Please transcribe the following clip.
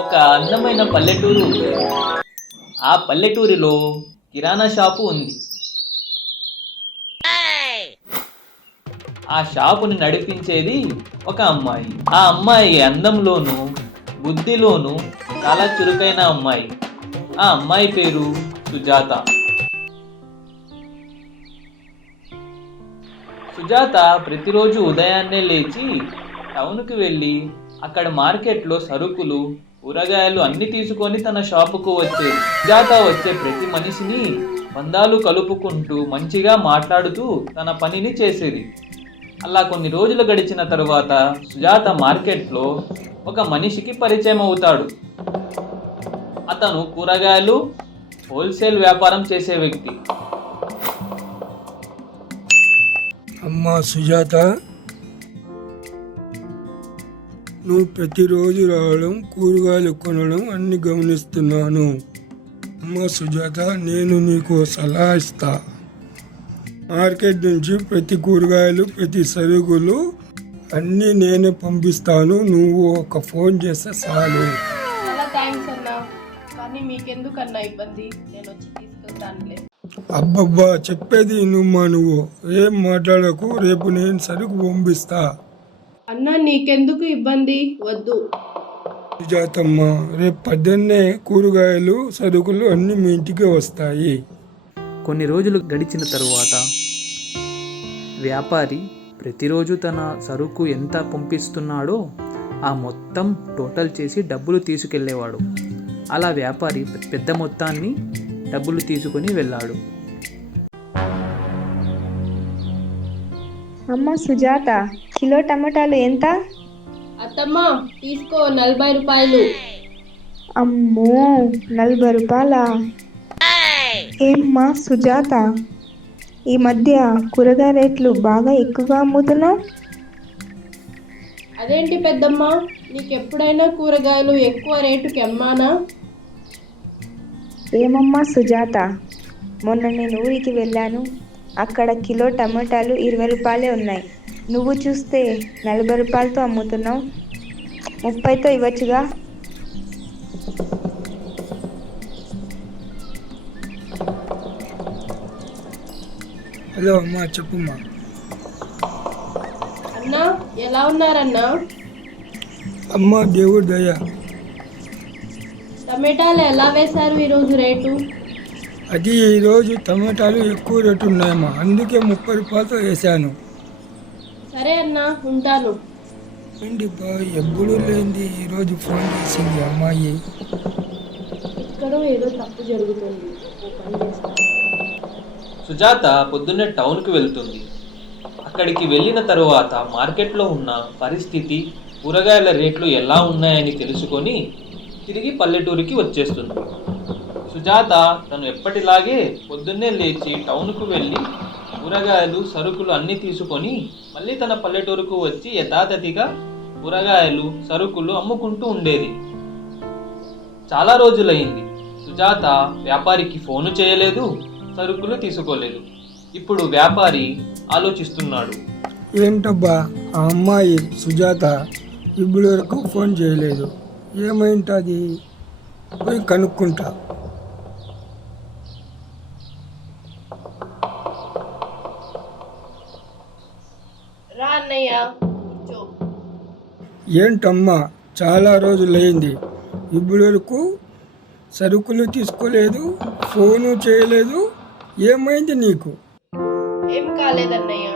ఒక అందమైన పల్లెటూరు ఉంది. ఆ పల్లెటూరిలో కిరాణా షాపు ఉంది. ఆ షాపుని నడిపించేది ఒక అమ్మాయి. ఆ అమ్మాయి అందంలోను బుద్ధిలోను చాలా చురుకైన అమ్మాయి. ఆ అమ్మాయి పేరు సుజాత. సుజాత ప్రతిరోజు ఉదయాన్నే లేచి టౌన్కి వెళ్ళి అక్కడ మార్కెట్లో సరుకులు కూరగాయలు అన్ని తీసుకొని తన షాపుకు వచ్చేది. సుజాత వచ్చే ప్రతి మనిషిని బంధాలు కలుపుకుంటూ మంచిగా మాట్లాడుతూ తన పనిని చేసేది. అలా కొన్ని రోజులు గడిచిన తరువాత సుజాత మార్కెట్లో ఒక మనిషికి పరిచయం అవుతాడు. అతను కూరగాయలు హోల్సేల్ వ్యాపారం చేసే వ్యక్తి. అమ్మా సుజాత, నువ్వు ప్రతిరోజు రావడం కూరగాయలు కొనడం అన్ని గమనిస్తున్నాను. అమ్మా సుజాత, నేను నీకు సలహా ఇస్తా. మార్కెట్ నుంచి ప్రతి కూరగాయలు ప్రతి సరుకులు అన్నీ నేనే పంపిస్తాను. నువ్వు ఒక ఫోన్ చేస్తే చాలు. చాలా థ్యాంక్స్ అన్నా, కానీ మీకెందుకన్నా ఇబ్బంది, నేను వచ్చి తీసుకెళ్తానులే. అబ్బబ్బా, చెప్పేది నువ్వు ఏం మాట్లాడకు. రేపు నేను సరుకు పంపిస్తా. అన్నా నీకెందుకు ఇబ్బంది, వద్దు. సుజాతమ్మ, రేపు పొద్దున్నే కూరగాయలు సరుకులు అన్నీ మీ ఇంటికి వస్తాయి. కొన్ని రోజులు గడిచిన తరువాత వ్యాపారి ప్రతిరోజు తన సరుకు ఎంత పంపిస్తున్నాడో ఆ మొత్తం టోటల్ చేసి డబ్బులు తీసుకెళ్ళేవాడు. అలా వ్యాపారి పెద్ద మొత్తాన్ని డబ్బులు తీసుకొని వెళ్ళాడు. అమ్మ సుజాత, కిలో టమాటాలు ఎంత? అత్తమ్మా తీసుకో, 40 రూపాయలు. అమ్మో, 40 రూపాయలా? ఏమ్మా సుజాత, ఈ మధ్య కూరగాయ రేట్లు బాగా ఎక్కువగా అమ్ముతున్నావు. అదేంటి పెద్దమ్మా, నీకెప్పుడైనా కూరగాయలు ఎక్కువ రేటుకి అమ్మానా? ఏమమ్మా సుజాత, మొన్న నేను ఊరికి వెళ్ళాను. అక్కడ కిలో టమాటాలు 20 రూపాయలే ఉన్నాయి. నువ్వు చూస్తే 40 రూపాయలతో అమ్ముతున్నావు. 30తో ఇవ్వచ్చుగా. హలో అమ్మా, చెప్పుమ్మా. అన్నా ఎలా ఉన్నారన్నా? అమ్మ దేవుడి దయ. టమాటాలు ఎలా వేశారు ఈరోజు రేటు? అది ఈరోజు టమాటాలు ఎక్కువ రేటు ఉన్నాయమ్మా, అందుకే 30 రూపాయలతో వేసాను. సరే అన్నా, ఉంటాను. ఏంటి బా, ఎప్పుడు లేనిది ఈరోజు ఫోన్ చేసింది అమ్మాయి. ఇక్కడో ఏదో తప్పు జరుగుతుంది, ఓ పని చేస్తాను. సుజాత పొద్దున్నే టౌన్కి వెళ్తుంది. అక్కడికి వెళ్ళిన తరువాత మార్కెట్లో ఉన్న పరిస్థితి, కూరగాయల రేట్లు ఎలా ఉన్నాయని తెలుసుకొని తిరిగి పల్లెటూరికి వచ్చేస్తుంది. సుజాత తను ఎప్పటిలాగే పొద్దున్నే లేచి టౌన్కు వెళ్ళి కూరగాయలు సరుకులు అన్నీ తీసుకొని మళ్ళీ తన పల్లెటూరుకు వచ్చి యథాతథిగా కూరగాయలు సరుకులు అమ్ముకుంటూ ఉండేది. చాలా రోజులైంది. సుజాత వ్యాపారికి ఫోను చేయలేదు, సరుకులు తీసుకోలేదు. ఇప్పుడు వ్యాపారి ఆలోచిస్తున్నాడు. ఏంటబ్బా, ఆ అమ్మాయి సుజాత ఇప్పుడు వరకు ఫోన్ చేయలేదు, ఏమైంటుంది? పోయి కనుక్కుంటా. రా అన్నయ్య, కూర్చో. ఏంటమ్మా, చాలా రోజులైంది, ఇప్పుడు వరకు సరుకులు తీసుకోలేదు, ఫోను చేయలేదు, ఏమైంది నీకు? ఏం కాలేదన్నయ్య,